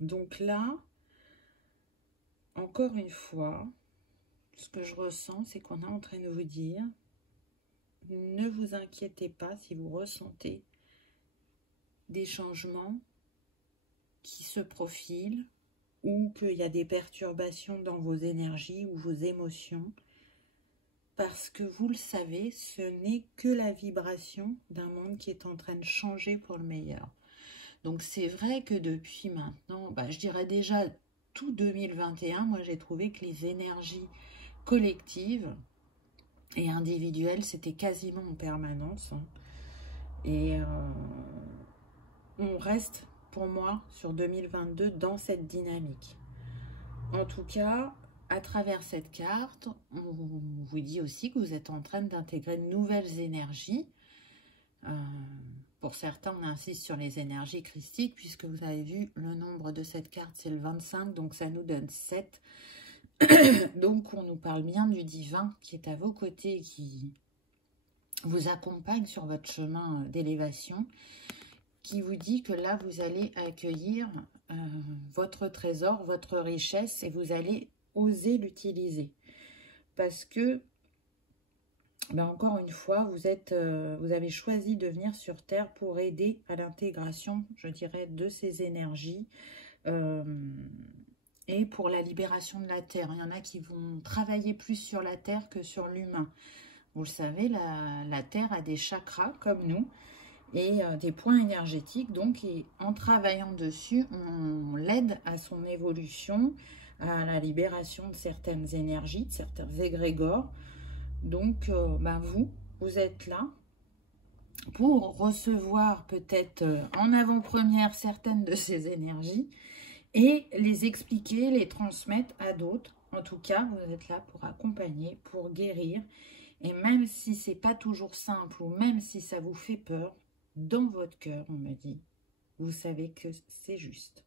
Donc là, encore une fois, ce que je ressens, c'est qu'on est en train de vous dire, ne vous inquiétez pas si vous ressentez des changements qui se profilent ou qu'il y a des perturbations dans vos énergies ou vos émotions, parce que vous le savez, ce n'est que la vibration d'un monde qui est en train de changer pour le meilleur. Donc c'est vrai que depuis maintenant, je dirais déjà tout 2021, moi j'ai trouvé que les énergies collectives et individuelles, c'était quasiment en permanence. Et on reste, pour moi, sur 2022 dans cette dynamique. En tout cas, à travers cette carte, on vous dit aussi que vous êtes en train d'intégrer de nouvelles énergies. Pour certains, on insiste sur les énergies christiques, puisque vous avez vu, le nombre de cette carte, c'est le 25, donc ça nous donne 7. Donc, on nous parle bien du divin qui est à vos côtés, qui vous accompagne sur votre chemin d'élévation, qui vous dit que là, vous allez accueillir votre trésor, votre richesse, et vous allez oser l'utiliser. Parce que, ben encore une fois, vous avez choisi de venir sur Terre pour aider à l'intégration, je dirais, de ces énergies et pour la libération de la Terre. Il y en a qui vont travailler plus sur la Terre que sur l'humain. Vous le savez, la Terre a des chakras comme nous et des points énergétiques. Donc, en travaillant dessus, on l'aide à son évolution, à la libération de certaines énergies, de certains égrégores. Donc, vous êtes là pour recevoir peut-être en avant-première certaines de ces énergies et les expliquer, les transmettre à d'autres. En tout cas, vous êtes là pour accompagner, pour guérir. Et même si c'est pas toujours simple ou même si ça vous fait peur, dans votre cœur, on me dit, vous savez que c'est juste.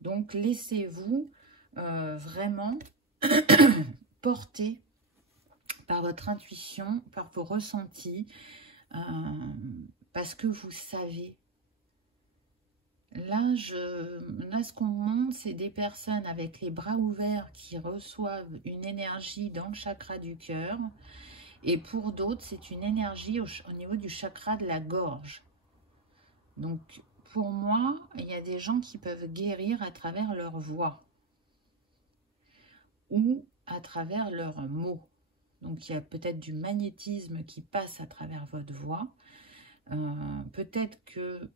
Donc, laissez-vous vraiment porter par votre intuition, par vos ressentis, parce que vous savez. Là, ce qu'on montre, c'est des personnes avec les bras ouverts qui reçoivent une énergie dans le chakra du cœur. Et pour d'autres, c'est une énergie au niveau du chakra de la gorge. Donc, pour moi, il y a des gens qui peuvent guérir à travers leur voix ou à travers leurs mots. Donc, il y a peut-être du magnétisme qui passe à travers votre voix. Peut-être que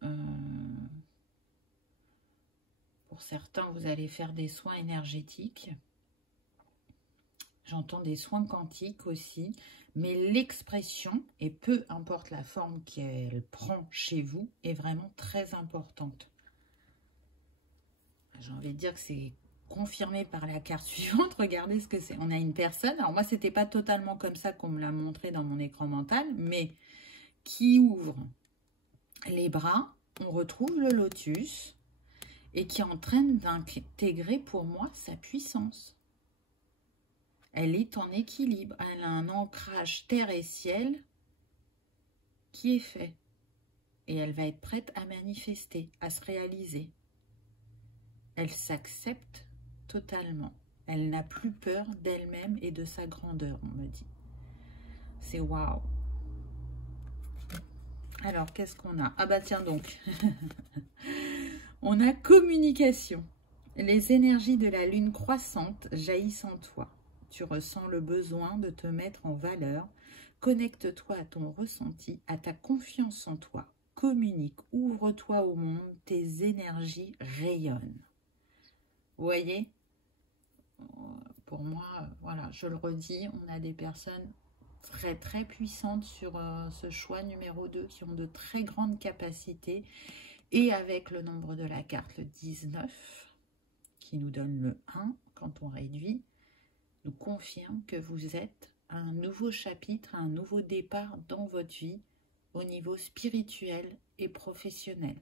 pour certains, vous allez faire des soins énergétiques. J'entends des soins quantiques aussi. Mais l'expression, et peu importe la forme qu'elle prend chez vous, est vraiment très importante. J'ai envie de dire que c'est confirmé par la carte suivante. Regardez ce que c'est. On a une personne, alors moi, c'était pas totalement comme ça qu'on me l'a montré dans mon écran mental, mais qui ouvre les bras, on retrouve le lotus, et qui est en train d'intégrer pour moi sa puissance. Elle est en équilibre, elle a un ancrage terre et ciel qui est fait. Et elle va être prête à manifester, à se réaliser. Elle s'accepte totalement. Elle n'a plus peur d'elle-même et de sa grandeur, on me dit. C'est waouh. Alors, qu'est-ce qu'on a? Ah bah tiens donc. On a communication. Les énergies de la lune croissante jaillissent en toi. Tu ressens le besoin de te mettre en valeur. Connecte-toi à ton ressenti, à ta confiance en toi. Communique, ouvre-toi au monde, tes énergies rayonnent. Vous voyez? Pour moi, voilà, je le redis, on a des personnes très très puissantes sur ce choix numéro 2 qui ont de très grandes capacités. Et avec le nombre de la carte, le 19, qui nous donne le 1, quand on réduit, nous confirme que vous êtes à un nouveau chapitre, à un nouveau départ dans votre vie, au niveau spirituel et professionnel.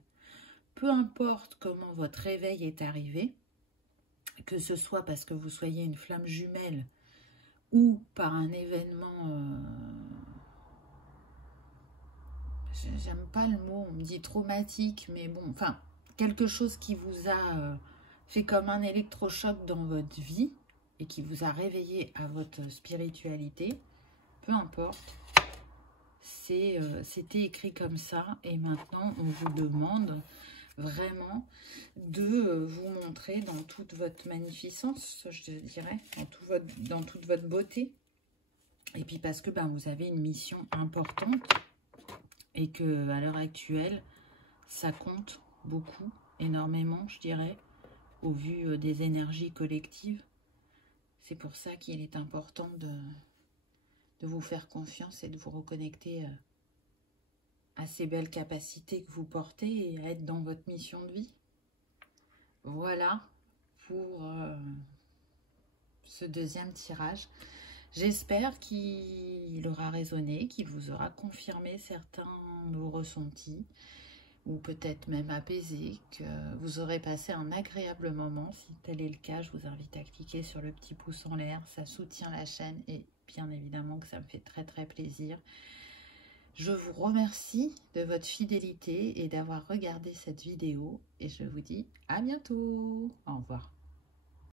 Peu importe comment votre réveil est arrivé, que ce soit parce que vous soyez une flamme jumelle ou par un événement, j'aime pas le mot, on me dit traumatique, mais bon, enfin, quelque chose qui vous a fait comme un électrochoc dans votre vie et qui vous a réveillé à votre spiritualité, peu importe, c'était écrit comme ça et maintenant on vous demande vraiment de vous montrer dans toute votre magnificence, je dirais, dans toute votre beauté. Et puis parce que vous avez une mission importante et que à l'heure actuelle, ça compte beaucoup, énormément, je dirais, au vu des énergies collectives. C'est pour ça qu'il est important de vous faire confiance et de vous reconnecter à ces belles capacités que vous portez et à être dans votre mission de vie. Voilà pour ce deuxième tirage. J'espère qu'il aura résonné, qu'il vous aura confirmé certains de vos ressentis, ou peut-être même apaisé, que vous aurez passé un agréable moment. Si tel est le cas, je vous invite à cliquer sur le petit pouce en l'air, ça soutient la chaîne et bien évidemment que ça me fait très très plaisir. Je vous remercie de votre fidélité et d'avoir regardé cette vidéo et je vous dis à bientôt. Au revoir.